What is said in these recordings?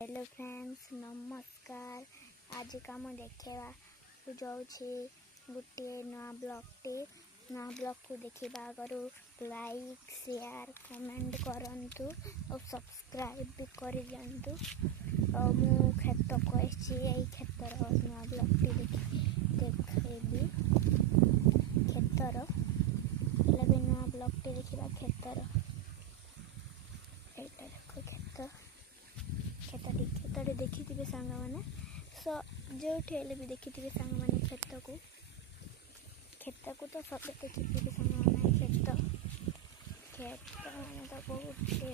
Hello friends नमस्कार। आज का मुझे देखा जाऊँगी गोटे नया ब्लॉग को देखा आगु लाइक शेयर कमेंट करंतु और सब्सक्राइब भी कर दिंतु। मु खेत को खेतर नया ब्लॉग देखी खेतर नया ब्लॉग देखा खेतर देखो खेत देखी सांग मैंने जो भी देखी सांग मैंने खेत को तो सब देखी सांग मैंने खेत मैंने तो बहुत अच्छे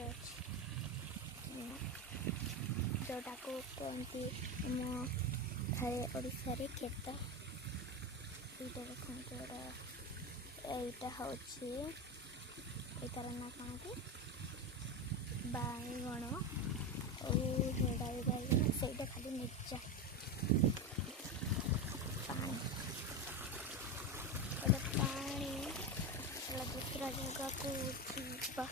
जोटा को कहती आम थाए ओडिशा रे खेत यहाँ देखो यहाँ हूँ यार ना कौन कि बाईगण और हेड़ा भी बाईगण से खाली मिर्चा पानी पानी दूसरा जगह को जीवा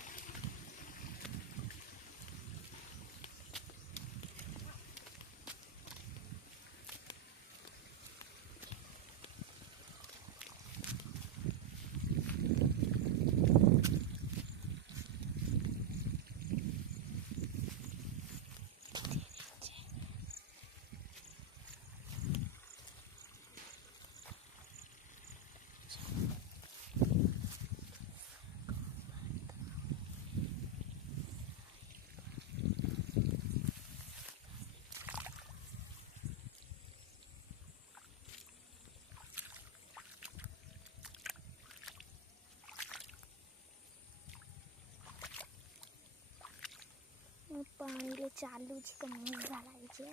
पानी रे चालू तो मजा लगे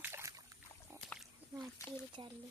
चली।